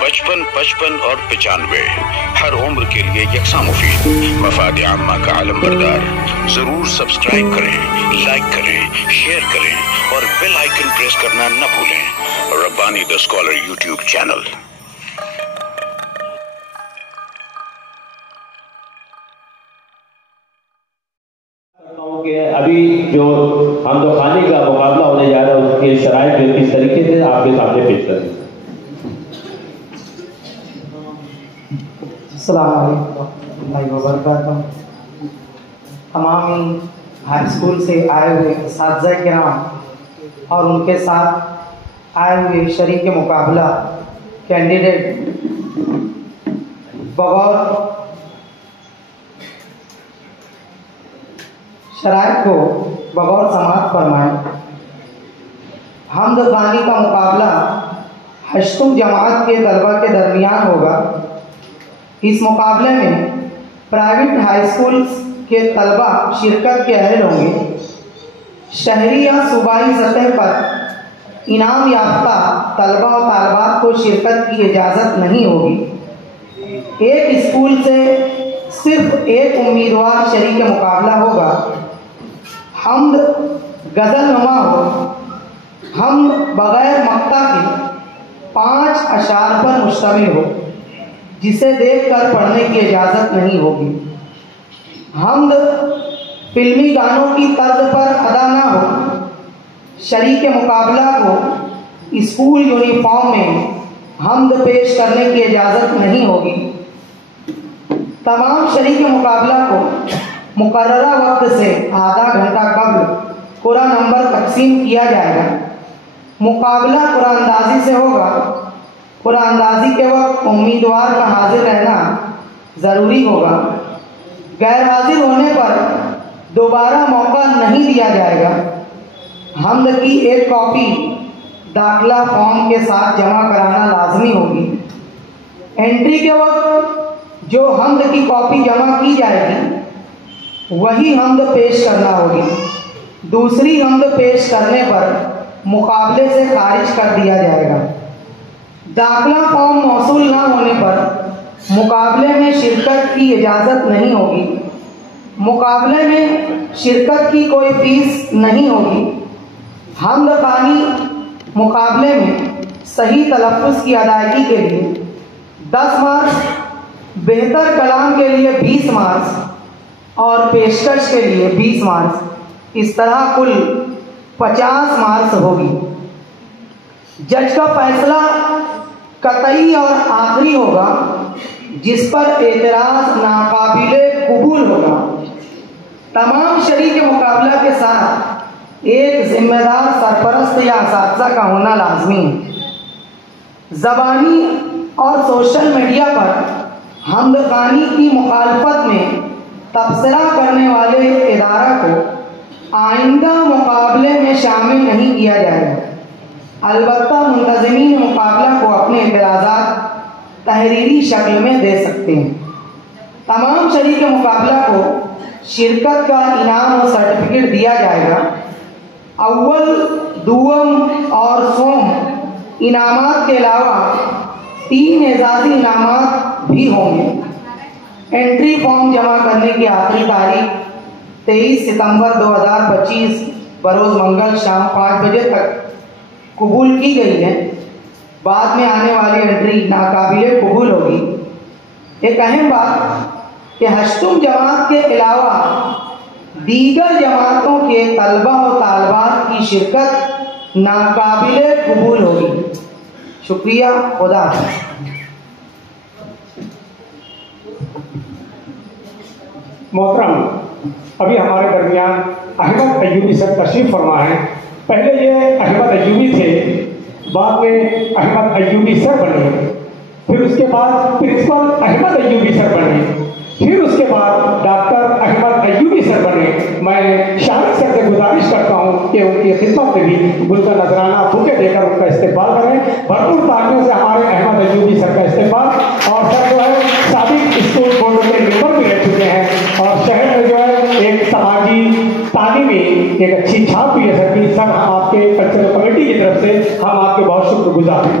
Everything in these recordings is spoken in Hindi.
55, 55 और 95 हर उम्र के लिए यकसा मुफीद। मफाद आम्मा का आलम बरदार। जरूर सब्सक्राइब करें, लाइक करें, शेयर करें और बेल आइकन प्रेस करना न भूलें। Rabbani the scholar YouTube channel. अभी जो हम तो खाने का मुकाबला होने जा रहा है उसके शराइत जो किस तरीके से आपके सामने पेश करें। तमाम हाई स्कूल से आए हुए असातिज़ा किराम और उनके साथ आए हुए शरीक मुकाबला कैंडिडेट बगौर शराइत को बगौर समाअत फरमाएं। हमद ख़ानी का मुकाबला हश्तुम जमात के तलबा के दरमियान होगा। इस मुकाबले में प्राइवेट हाई स्कूल के तलबा शिरकत के अहल होंगे। शहरी या सूबाई सतह पर इनाम याफ्ता तलबा और तालबात को शिरकत की इजाज़त नहीं होगी। एक स्कूल से सिर्फ एक उम्मीदवार शरीक मुकाबला होगा। हमद गज़ल नुमा हो। हम बग़ैर मक्ता के 5 अशार पर मुश्तमिल हो जिसे देखकर पढ़ने की इजाज़त नहीं होगी। हमद फिल्मी गानों की तर्ज पर अदा ना हो। शरीक मुकाबला को स्कूल यूनिफॉर्म में हमद पेश करने की इजाज़त नहीं होगी। तमाम शरीक मुकाबला को मुकर्ररा वक्त से आधा घंटा कबल कुरान नंबर तकसीम किया जाएगा। मुकाबला कुरानंदाजी से होगा। कुरानंदाजी के वक्त उम्मीदवार का हाजिर रहना ज़रूरी होगा। गैर हाजिर होने पर दोबारा मौका नहीं दिया जाएगा। हमद की एक कॉपी दाखिला फॉर्म के साथ जमा कराना लाजमी होगी। एंट्री के वक्त जो हमद की कॉपी जमा की जाएगी वही हमद पेश करना होगी। दूसरी हमद पेश करने पर मुकाबले से खारिज कर दिया जाएगा। दाखिला फॉर्म मौसूल ना होने पर मुकाबले में शिरकत की इजाज़त नहीं होगी। मुकाबले में शिरकत की कोई फीस नहीं होगी। हमद ख़ानी मुकाबले में सही तलफ़्फ़ुज़ की अदायगी के लिए 10 मार्क्स, बेहतर कलाम के लिए 20 मार्क्स और पेशकश के लिए 20 मार्क्स, इस तरह कुल 50 मार्क्स होगी। जज का फैसला कतई और आखिरी होगा जिस पर एतराज़ नाकाबिले कबूल होगा। तमाम शरीक मुकाबला के साथ एक जिम्मेदार सरपरस्त या असातिज़ा का होना लाजमी है। ज़बानी और सोशल मीडिया पर हमद ख़ानी की मुखालफत में तबसरा करने वाले इदारा को आइंदा मुकाबले में शामिल नहीं किया जाएगा। अलबत्ता मुंतज़मीन मुकाबला को अपने एतराज़ात तहरीरी शक्ल में दे सकते हैं। तमाम शरीक मुकाबला को शिरकत का इनाम और सर्टिफिकेट दिया जाएगा। अव्वल, दुअम और सोम इनामात के अलावा 3 एजाज़ी इनामात भी होंगे। एंट्री फॉर्म जमा करने की आखिरी तारीख 23 सितंबर 2025 बरोज़ मंगल शाम 5 बजे तक कबूल की गई है। बाद में आने वाली एंट्री नाकाबिले कबूल होगी। एक अहम बात कि हश्तुम जमात के अलावा दीगर जमातों के तलबा और तालबात की शिरकत नाकाबिले कबूल होगी। शुक्रिया। खुदा मोहतरम, अभी हमारे दरमियान अहमद अय्यूबी सर तशरीफ फरमा है। पहले ये अहमद अय्यूबी थे, बाद में अहमद अय्यूबी सर बने, फिर उसके बाद प्रिंसिपल अहमद अय्यूबी सर बने, फिर उसके बाद डॉक्टर अहमद अय्यूबी सर बने। मैं शाहिद सर से गुजारिश करता हूँ कि उनकी खिदमत में भी उनका नजराना फूके देकर उनका इस्तेमाल करें। भरपूर तालियों से हमारे अहमद अय्यूबी सर का इस्तेमाल। और सर जो है साबिक स्कूल बोर्ड के मेंबर भी रह चुके हैं और शहर में जो है एक समाजी तालीमी एक अच्छी छाप भी है सर की। सर हम आपके कल्चरल कमेटी की तरफ से हम आपके बहुत शुक्रगुजार हैं।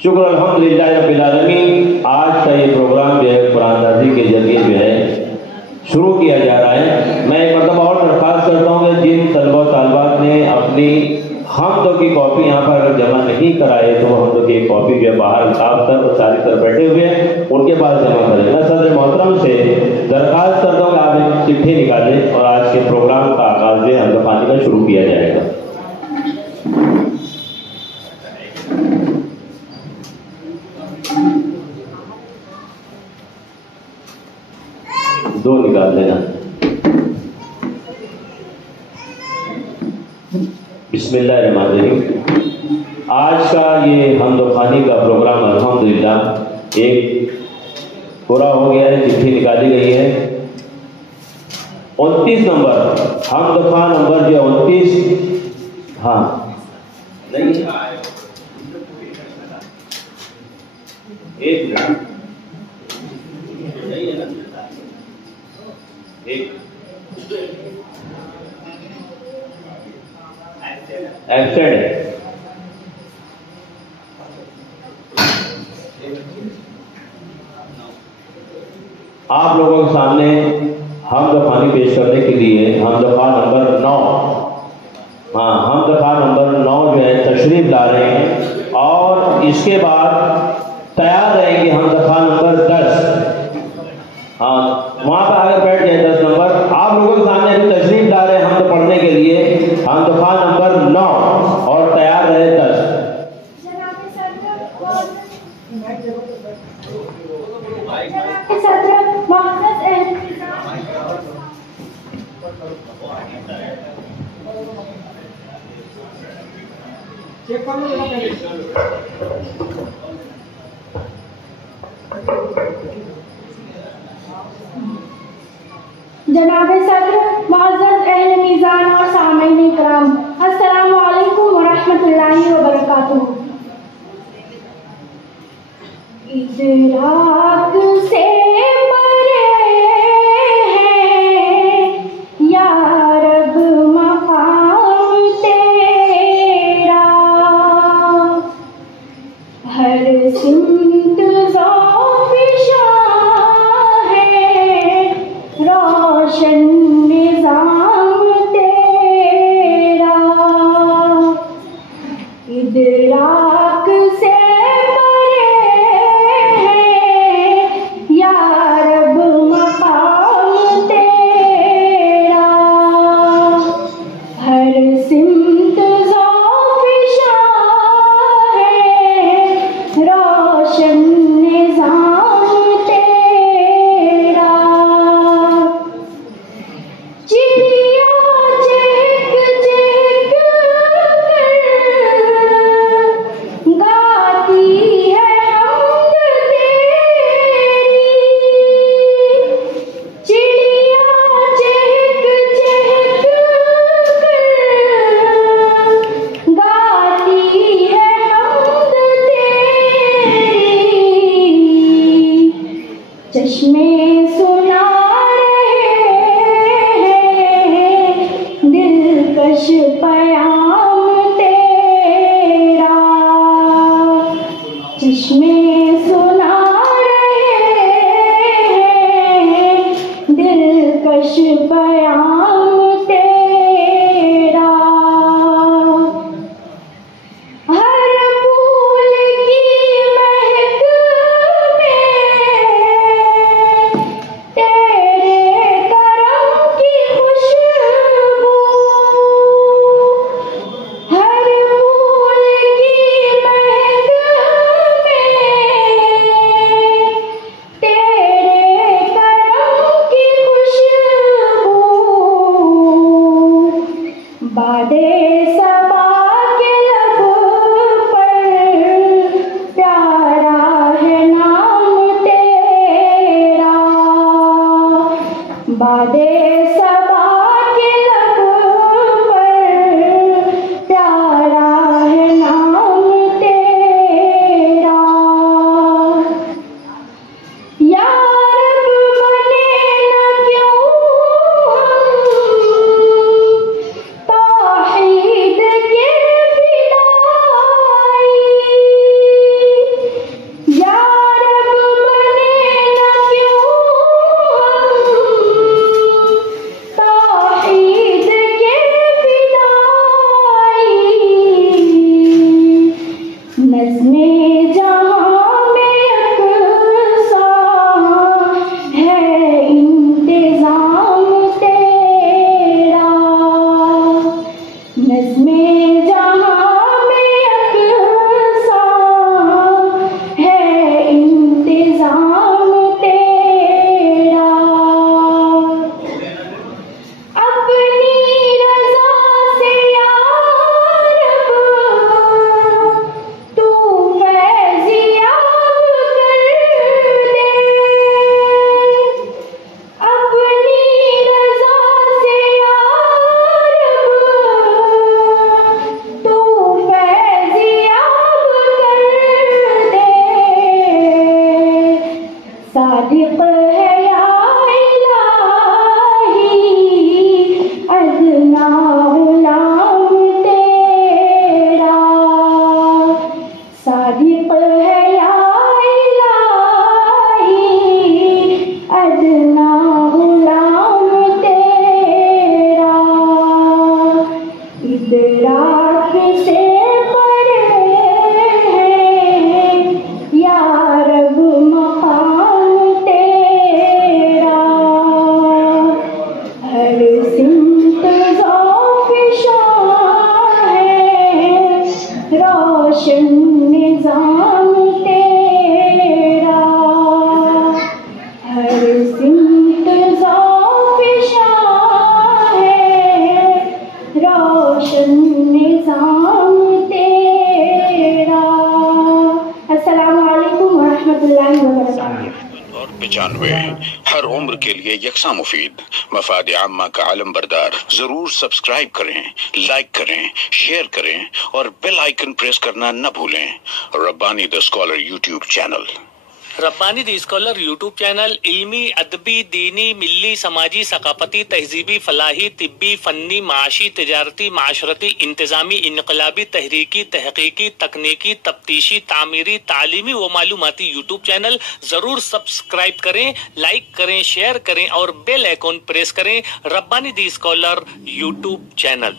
शुक्र अल्हम्दुलिल्लाह रब्बिल आलमीन। आज का ये प्रोग्राम जो है कुरानदाजी के जरिए जो है शुरू किया जा रहा है। मैं एक मरतबा और दरख्वास्त करता हूँ कि जिन तलबा तालबात ने अपनी हमदों की कॉपी यहाँ पर अगर जमा नहीं कराए तो वो हमदों की कॉपी जो है बाहर साफ तर और सारी तरफ बैठे हुए हैं, उनके पास जमा करें। मैं सदर मोहतरम से दरख्वास्त करता हूँ कि आप एक चिट्ठी निकालें और आज के प्रोग्राम का आगाज जो है हमदोखानी का शुरू किया जाएगा। दो निकाल लेना। बिस्मिल्लाहिर्रहमानिर्रहीम। आज का ये हमदोखानी का प्रोग्राम अल्हम्दुलिल्लाह एक पूरा हो गया है। चिट्ठी निकाली गई है 29 नंबर हमदोखा नंबर जो 29। हाँ नहीं एक मिनट नहीं है ना, एक एब्सेंट है। आप लोगों के सामने हमदोखानी पेश करने के लिए हमदोखा नंबर 9, हाँ हमदोखा नंबर 9 जो है तशरीफ ला रहे हैं और इसके बाद तैयार रहेंगे हमदोखा नंबर 10। हाँ वहाँ पर आगे बैठ जाए 10 नंबर। आप लोगों के सामने अभी तशरीफ ला रहे हैं हम तो पढ़ने के लिए हमदोखा नंबर 9 और तैयार रहे 10। जनाबे सदर, मुअज़्ज़ज़ अहले मीज़ान और सामईन इकराम, अस्सलामु अलैकुम व रहमतुल्लाहि व बरकातुहू। इदराक से परे है या रब मकाम तेरा, हर सिमत ज़ौफ़िशा है रोशन निज़ाम तेरा। इदराक से परे है या रब मकाम तेरा, हर सिमत ज़ौफ़िशा है रोशन निज़ाम तेरा। चिड़िया चहक चहक कर गाती है हमद तेरी, चिड़िया चहक चहक कर गाती है हमद तेरी। चश्मे सुना दिलकश पयाम तेरा, चश्मे सुना रहे हैं दिलकश पयाम तेरा। हर फूल की महक में तेरे करम की खुशबू, हर फूल की महक में तेरे करम की खुशबू। बादे सबा के लब पर प्यारा है नाम तेरा, बादे सबा के लब पर प्यारा है नाम तेरा। या रब बने न क्यों हम तौहीद नज़्मे जहां में अक़सा है इंतज़ाम तेरा, अपनी रज़ा से या रब तू फैज़याब कर दे, अपनी रज़ा से या रब तू फैज़याब कर दे। सादिक़ है या इलाही अदना गुलाम तेरा, सादिक़ है या इलाही अदना गुलाम तेरा। इदराक से परे है या रब मकाम तेरा, हर सिमत ज़ाफ़िशां है रोशन निज़ाम तेरा, हर सिमत ज़ाफ़िशां है रोशन निज़ाम तेरा। अस्सलामु अलैकुम व रहमतुल्लाहि व बरकातुहू। और 95 हर उम्र के लिए यकसा मुफीद, मफाद आम्मा का आलम बरदार। जरूर सब्सक्राइब करें, लाइक करें, शेयर करें और बेल आइकन प्रेस करना न भूलें। Rabbani the scholar YouTube channel. Rabbani the scholar YouTube channel इल्मी, अदबी, दीनी, मिल्ली, समाजी, सकाफती, तहजीबी, फलाही, तिब्बी, फन्नी, माशी, तिजारती, माशरती, इंतजामी, इनकलाबी, तहरीकी, तहकीकी, तकनीकी, तफ्तीशी, तामीरी, तालीमी व मालूमाती यूट्यूब चैनल। जरूर सब्सक्राइब करें, लाइक करें, शेयर करें और बेल आइकन प्रेस करें। Rabbani the scholar YouTube channel.